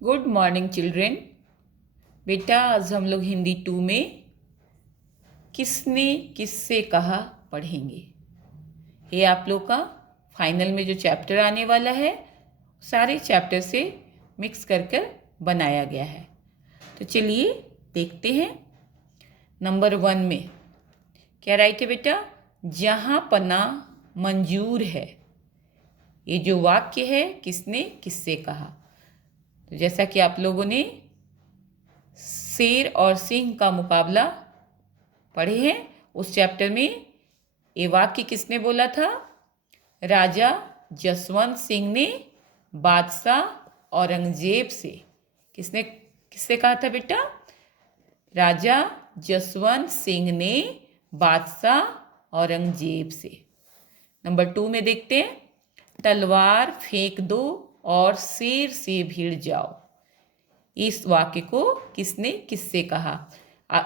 Good morning children. बेटा आज हम लोग हिंदी 2 में किसने किससे कहा पढ़ेंगे। ये आप लोग का फाइनल में जो चैप्टर आने वाला है सारे चैप्टर से मिक्स कर बनाया गया है। तो चलिए देखते हैं। नंबर 1 में क्या राइट है बेटा? जहाँ पना मंजूर है। ये जो वाक्य है किसने किससे कहा। तो जैसा कि आप लोगों ने शेर और सिंह का मुकाबला पढ़े हैं, उस चैप्टर में ये वाक्य किसने बोला था? राजा जसवंत सिंह ने बादशाह औरंगजेब से। किससे कहा था बेटा? राजा जसवंत सिंह ने बादशाह औरंगजेब से। नंबर 2 में देखते हैं, तलवार फेंक दो और शेर से भिड़ जाओ। इस वाक्य को किसने किससे कहा?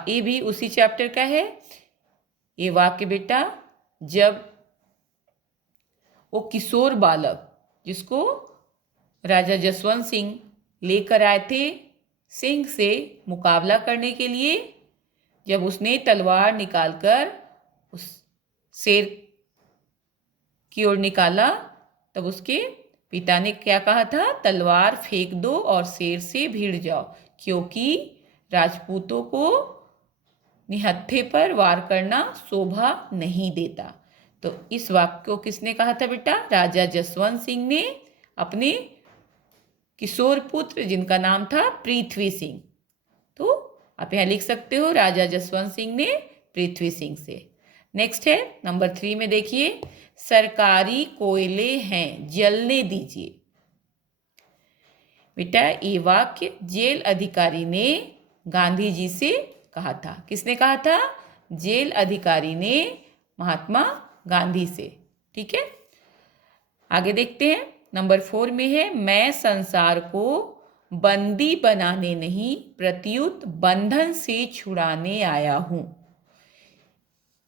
ये भी उसी चैप्टर का है। ये वाक्य बेटा जब वो किशोर बालक जिसको राजा जसवंत सिंह लेकर आए थे सिंह से मुकाबला करने के लिए, जब उसने तलवार निकालकर उस शेर की ओर निकाला तब उसके पिता ने क्या कहा था? तलवार फेंक दो और शेर से भिड़ जाओ, क्योंकि राजपूतों को निहत्थे पर वार करना शोभा नहीं देता। तो इस वाक्य को किसने कहा था बेटा? राजा जसवंत सिंह ने अपने किशोर पुत्र जिनका नाम था पृथ्वी सिंह। तो आप यहाँ लिख सकते हो राजा जसवंत सिंह ने पृथ्वी सिंह से। नेक्स्ट है नंबर 3 में देखिए, सरकारी कोयले हैं जलने दीजिए। बेटा ये वाक्य जेल अधिकारी ने गांधी जी से कहा था। किसने कहा था? जेल अधिकारी ने महात्मा गांधी से। ठीक है, आगे देखते हैं। नंबर 4 में है, मैं संसार को बंदी बनाने नहीं प्रत्युत बंधन से छुड़ाने आया हूं।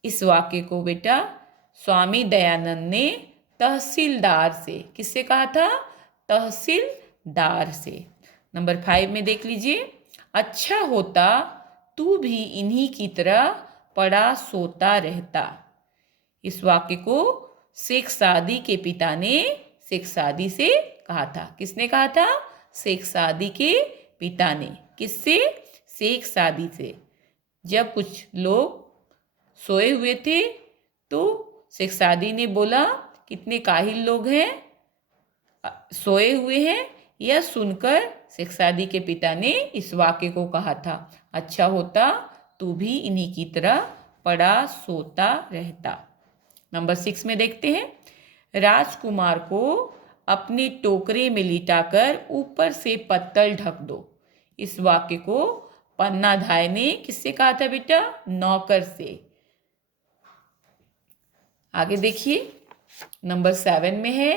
इस वाक्य को बेटा स्वामी दयानंद ने तहसीलदार से। किससे कहा था? तहसीलदार से। नंबर 5 में देख लीजिए, अच्छा होता तू भी इन्हीं की तरह पड़ा सोता रहता। इस वाक्य को शेख सादी के पिता ने शेख सादी से कहा था। किसने कहा था? शेख सादी के पिता ने। किससे? शेख सादी से। जब कुछ लोग सोए हुए थे तो शेख सादी ने बोला, कितने काहिल लोग हैं, सोए हुए हैं। यह सुनकर शेख सादी के पिता ने इस वाक्य को कहा था, अच्छा होता तू भी इन्हीं की तरह पड़ा सोता रहता। नंबर 6 में देखते हैं, राजकुमार को अपने टोकरे में लिटाकर ऊपर से पत्तल ढक दो। इस वाक्य को पन्ना धाय ने किससे कहा था बेटा? नौकर से। आगे देखिए, नंबर 7 में है,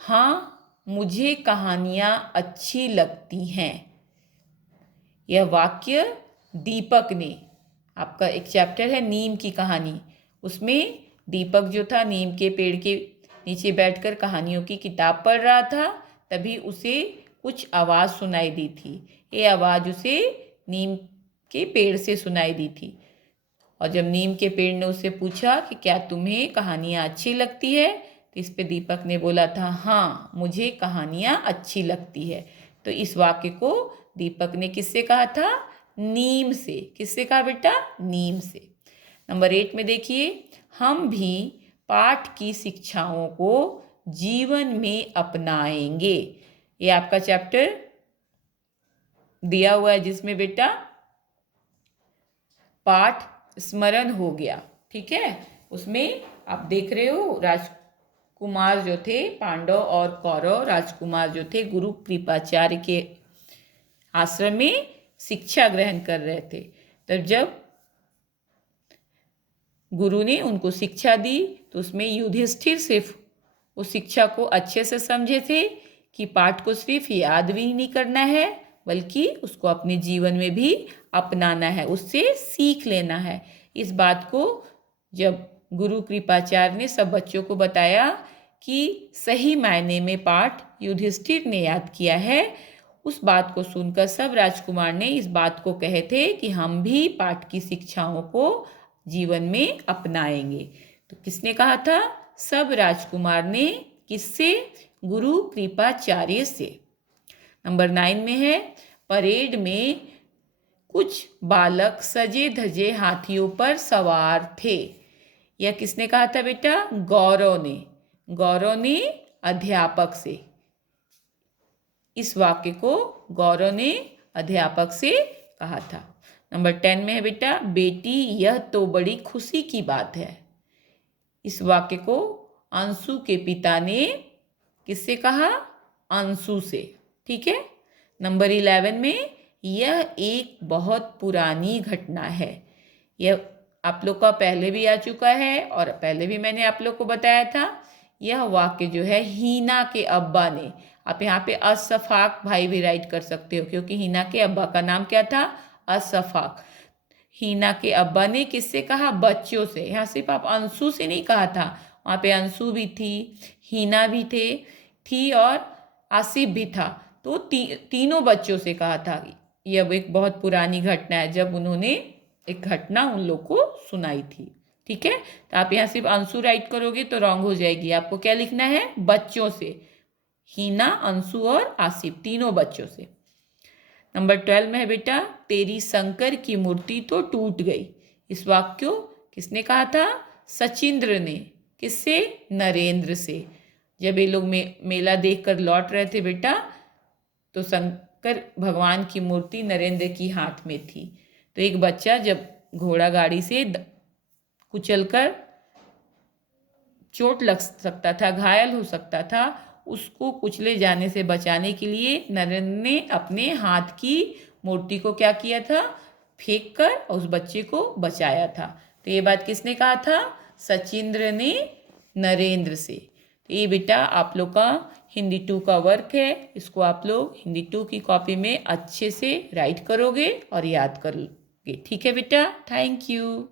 हाँ मुझे कहानियां अच्छी लगती हैं। यह वाक्य दीपक ने, आपका एक चैप्टर है नीम की कहानी, उसमें दीपक जो था नीम के पेड़ के नीचे बैठकर कहानियों की किताब पढ़ रहा था। तभी उसे कुछ आवाज़ सुनाई दी थी। ये आवाज़ उसे नीम के पेड़ से सुनाई दी थी। और जब नीम के पेड़ ने उससे पूछा कि क्या तुम्हें कहानियाँ अच्छी लगती है, तो इस पे दीपक ने बोला था, हाँ मुझे कहानियाँ अच्छी लगती है। तो इस वाक्य को दीपक ने किससे कहा था? नीम से। किससे कहा बेटा? नीम से। नंबर 8 में देखिए, हम भी पाठ की शिक्षाओं को जीवन में अपनाएंगे। ये आपका चैप्टर दिया हुआ है जिसमें बेटा पाठ स्मरण हो गया। ठीक है, उसमें आप देख रहे हो राजकुमार जो थे, पांडव और कौरव राजकुमार जो थे गुरु कृपाचार्य के आश्रम में शिक्षा ग्रहण कर रहे थे। तब जब गुरु ने उनको शिक्षा दी तो उसमें युधिष्ठिर सिर्फ उस शिक्षा को अच्छे से समझे थे कि पाठ को सिर्फ याद भी नहीं करना है बल्कि उसको अपने जीवन में भी अपनाना है, उससे सीख लेना है। इस बात को जब गुरु कृपाचार्य ने सब बच्चों को बताया कि सही मायने में पाठ युधिष्ठिर ने याद किया है। उस बात को सुनकर सब राजकुमार ने इस बात को कहे थे कि हम भी पाठ की शिक्षाओं को जीवन में अपनाएंगे। तो किसने कहा था? सब राजकुमार ने। किससे? गुरु कृपाचार्य से। नंबर 9 में है, परेड में कुछ बालक सजे धजे हाथियों पर सवार थे। यह किसने कहा था बेटा? गौरव ने। गौरव ने अध्यापक से। इस वाक्य को गौरव ने अध्यापक से कहा था। नंबर 10 में है बेटा, बेटी यह तो बड़ी खुशी की बात है। इस वाक्य को अंशु के पिता ने किससे कहा? अंशु से। ठीक है। नंबर 11 में, यह एक बहुत पुरानी घटना है। यह आप लोग का पहले भी आ चुका है और पहले भी मैंने आप लोग को बताया था। यह वाक्य जो है हीना के अब्बा ने, आप यहाँ पे असफाक भाई भी राइट कर सकते हो क्योंकि हीना के अब्बा का नाम क्या था? असफाक। हीना के अब्बा ने किससे कहा? बच्चों से। यहाँ सिर्फ आप अंशु से नहीं कहा था, वहाँ पे अंशु भी थी, हीना भी थी और आसिफ भी था। तो तीनों बच्चों से कहा था। यह एक बहुत पुरानी घटना है जब उन्होंने एक घटना उन लोग को सुनाई थी। ठीक है। तो आप यहाँ सिर्फ अंशु राइट करोगे तो रॉन्ग हो जाएगी। आपको क्या लिखना है? बच्चों से। हीना, अंशु और आसिफ, तीनों बच्चों से। नंबर 12 में है बेटा, तेरी शंकर की मूर्ति तो टूट गई। इस वाक्य को किसने कहा था? सचिंद्र ने। किससे? नरेंद्र से। जब ये लोग मेला देखकर लौट रहे थे बेटा, तो शंकर भगवान की मूर्ति नरेंद्र की हाथ में थी। तो एक बच्चा जब घोड़ा गाड़ी से कुचलकर चोट लग सकता था, घायल हो सकता था, उसको कुचले जाने से बचाने के लिए नरेंद्र ने अपने हाथ की मूर्ति को क्या किया था? फेंक कर उस बच्चे को बचाया था। तो ये बात किसने कहा था? सचिंद्र ने नरेंद्र से। तो ये बेटा आप लोग का हिंदी 2 का वर्क है। इसको आप लोग हिंदी 2 की कॉपी में अच्छे से राइट करोगे और याद करोगे। ठीक है बेटा, थैंक यू।